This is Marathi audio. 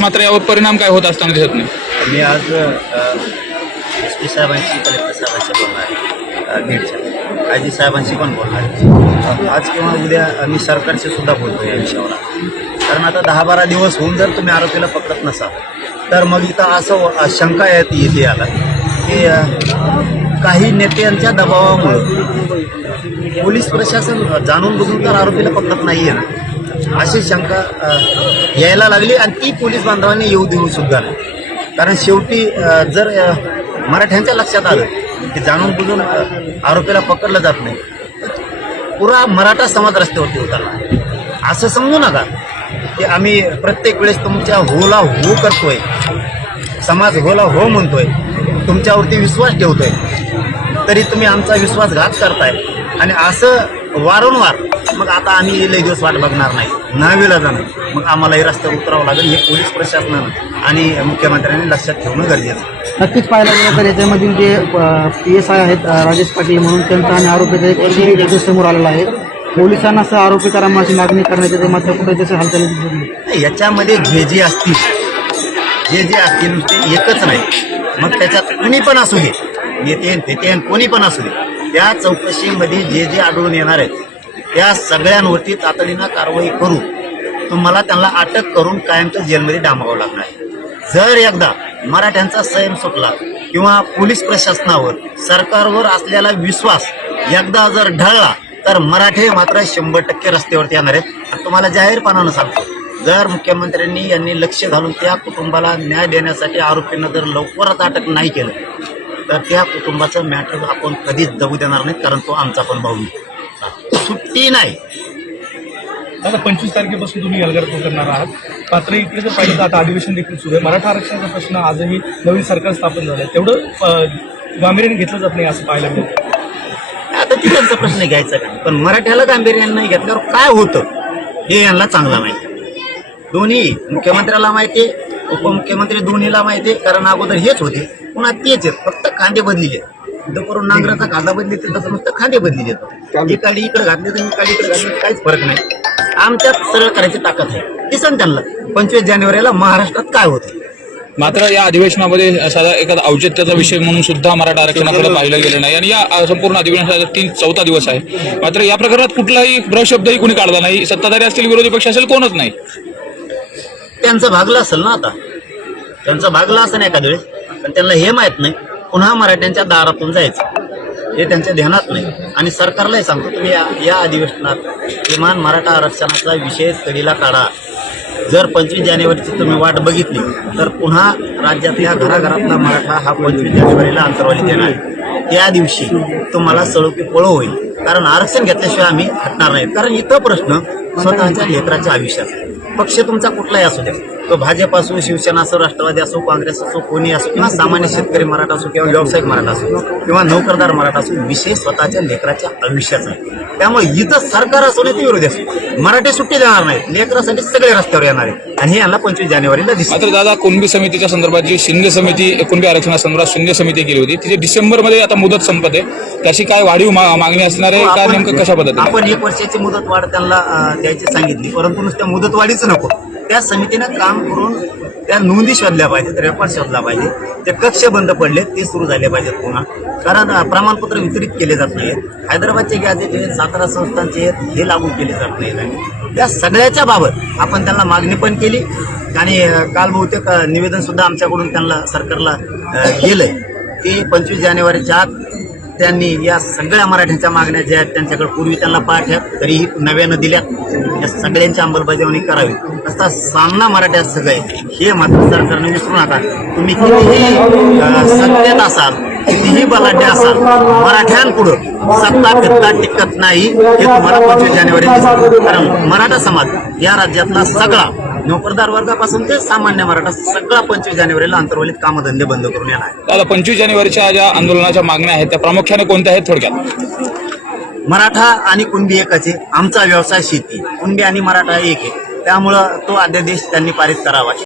मात्र यावर परिणाम काय होत असताना दिसत नाही. मी आज एस पी साहेबांशी कलेक्टर साहेबांशी बोलणार आहे. बीडच्या. आय जी साहेबांशी पण बोलणार आहे. आज किंवा उद्या मी सरकारशी सुद्धा बोलतो या विषयावर. कारण आता दहा बारा दिवस होऊन जर तुम्ही आरोपीला पकडत नसाल तर मग इथं असं शंका येत येते आला की काही नेत्यांच्या दबावामुळं पोलीस प्रशासन जाणून बुजून तर आरोपीला पकडत नाही आहे ना. अशी शंका यायला लागली आणि ती पोलीस बांधवांनी येऊ देऊ सुद्धा नाही. कारण शेवटी जर मराठ्यांच्या लक्षात आलं की जाणून बुजून आरोपीला पकडलं जात नाही पुरा मराठा समाज रस्त्यावरती उतरला. असं समजू नका की आम्ही प्रत्येक वेळेस तुमच्या होला हो करतोय समाज होला हो म्हणतोय तुमच्यावरती विश्वास ठेवतोय तरी तुम्ही आमचा विश्वासघात करताय. आणि असं वारंवार मग आता आम्ही लई दिवस वाट बघणार नाही. नावीला जाणार. मग आम्हाला हे रस्त्यावर उतरावं लागेल हे पोलीस प्रशासनानं आणि मुख्यमंत्र्यांनी लक्षात ठेवणं गरजेचं आहे. नक्कीच पाहायला गेलं तर याच्यामधील जे पी एस आय आहेत अ, राजेश पाटील म्हणून त्यांचा आणि आरोपीचा एक व्हिडिओ समोर आलेला आहे. पोलिसांना असं आरोपी अशी मागणी करण्यात येते मात्र कुठे जसं हालचाली. नाही, याच्यामध्ये जे जे असतील जे जे असतील नुसते एकच नाही. मग त्याच्यात कुणी पण असू दे. नेते नेते कोणी पण असू दे. त्या चौकशीमध्ये जे जे आढळून येणार आहेत या सगळ्यांवरती तातडीनं कारवाई करू. तुम्हाला त्यांना अटक करून कायमच्या जेलमध्ये डांबावं लागणार आहे. जर एकदा मराठ्यांचा संयम सुटला किंवा पोलीस प्रशासनावर सरकारवर असलेला विश्वास एकदा जर ढळला तर मराठे मात्र शंभर टक्के रस्त्यावरती येणार आहेत. तुम्हाला जाहीरपणानं सांगतो. जर मुख्यमंत्र्यांनी यांनी लक्ष घालून त्या कुटुंबाला न्याय देण्यासाठी आरोपींना जर लवकरच अटक नाही केलं तर त्या कुटुंबाचं मॅटर आपण कधीच जगू देणार नाही कारण तो आमचा पण भाऊ आहे. सुट्टी नाही. आता पंचवीस तारखेपासून तुम्ही एल्गार करणार आहात. मात्र इकडे जर पाहिलं तर आता अधिवेशन देखील सुरू आहे. मराठा आरक्षणाचा प्रश्न आजही नवीन सरकार स्थापन झालं आहे तेवढं गांभीर्याने घेतलं जात नाही असं पाहायला मिळतं. आता ती त्यांचा प्रश्न घ्यायचा का? पण मराठ्याला गांभीर्यानं नाही घेतल्यावर काय होतं? हे यांना चांगला माहिती दोन्ही मुख्यमंत्र्याला माहिती उपमुख्यमंत्री दोन्हीला माहिती कारण अगोदर हेच होते. पुन्हा तेच आहेत. फक्त खांदे बदलिले इथं करून नांगराचा खांदा बदली तसं नुसतं खांदे बदली देतो इकडे इकडे घातले तर इकडे इकडे घातले काहीच फरक नाही. आमच्यात सरळ करायची ताकद आहे. दिसन त्यांना पंचवीस जानेवारीला महाराष्ट्रात काय होतं? मात्र या अधिवेशनामध्ये साधा एखादा औचित्याचा विषय म्हणून सुद्धा मराठा आरक्षणाकडे पाहिलं गेलं नाही. आणि या संपूर्ण अधिवेशनाचा तीन चौथा दिवस आहे. मात्र या प्रकरणात कुठलाही ब्रशब्दही कुणी काढला नाही. सत्ताधारी असतील विरोधी पक्ष असेल कोणच नाही. त्यांचं भागलं असेल ना आता. त्यांचं भागलं असेल एखाद्या वेळेस पण त्यांना हे माहीत नाही पुन्हा मराठ्यांच्या दारातून जायचं. हे त्यांच्या ध्यानात नाही. आणि सरकारलाही सांगतो तुम्ही या या अधिवेशनात किमान मराठा आरक्षणाचा विषय कडीला काढा. जर पंचवीस जानेवारीची तुम्ही वाट बघितली तर पुन्हा राज्यातल्या घराघरातला मराठा हा पंचवीस जानेवारीला अंतरवाली देणार आहे. त्या दिवशी तुम्हाला सळोपी पळो होईल. कारण आरक्षण घेतल्याशिवाय आम्ही हटणार नाही. कारण इथं प्रश्न स्वतःच्या लेकराच्या आयुष्याचा आहे. पक्ष तुमचा कुठलाही असू द्या तो भाजप असो शिवसेना असो राष्ट्रवादी असो काँग्रेस असो कोणी असो किंवा सामान्य शेतकरी मराठा असो किंवा व्यावसायिक मराठा असो किंवा नोकरदार मराठा असो विषय स्वतःच्या लेकराच्या आयुष्याचा आहे. त्यामुळे इथं सरकार असो नाही ते विरोधी असो. मराठी सुट्टी देणार नाहीत लेकरासाठी सगळे रस्त्यावर येणार आहेत. आणि हे यांना पंचवीस जानेवारीला दिसत. दादा कुणबी समितीच्या संदर्भात जी शिंदे समिती कुणबी आरक्षणासंदर्भात शिंदे समिती केली होती तिथे डिसेंबरमध्ये आता मुदत संपत आहे. त्याची काय वाढीव मागणी असणार आहे का नेमकं कशा पद्धतीने? आपण एक वर्षाची मुदत वाढ त्यांना द्यायची सांगितली परंतु नुसत्या मुदत वाढीच नको. त्या समितीनं काम करून त्या नोंदी शोधल्या पाहिजेत रेकॉर्ड शोधला पाहिजे. ते कक्ष बंद पडले ते सुरू झाले पाहिजेत पुन्हा. कारण प्रमाणपत्र वितरित केले जात नाहीत. हैदराबादचे गॅजेट आहेत सातारा संस्थांचे आहेत हे लागू केले जात नाहीत. आणि त्या सगळ्याच्या बाबत आपण त्यांना मागणी पण केली. आणि काल बहुतेक निवेदनसुद्धा निवेदन सुद्धा आमच्याकडून त्यांना सरकारला गेलं की ते पंचवीस जानेवारीच्या आत त्यांनी या सगळ्या मराठ्यांच्या मागण्या ज्या आहेत त्यांच्याकडे पूर्वी त्यांना पाठ्या तरीही नव्यानं दिल्यात या सगळ्यांची अंमलबजावणी करावी. असा सामना मराठ्यात सगळे हे मात्र सरकारने विसरू नका. तुम्ही कितीही सत्तेत असाल कितीही बलाढ्य असाल मराठ्यांपुढं सत्ता फिरता टिकत नाही हे तुम्हाला पंचवीस जानेवारी दिसतं. कारण मराठा समाज या राज्यातला सगळा नोकरदार वर्गापासून ते सामान्य मराठा सगळा पंचवीस जानेवारीला अंतर्वलित कामधंदे बंद करून येणार आहे. दादा पंचवीस जानेवारीच्या ज्या आंदोलनाच्या मागण्या आहेत त्या प्रामुख्याने कोणत्या आहेत थोडक्यात? मराठा आणि कुणबी एकाचे आमचा व्यवसाय शेती कुणबी आणि मराठा एक आहे. त्यामुळं तो अध्यादेश त्यांनी पारित करावा.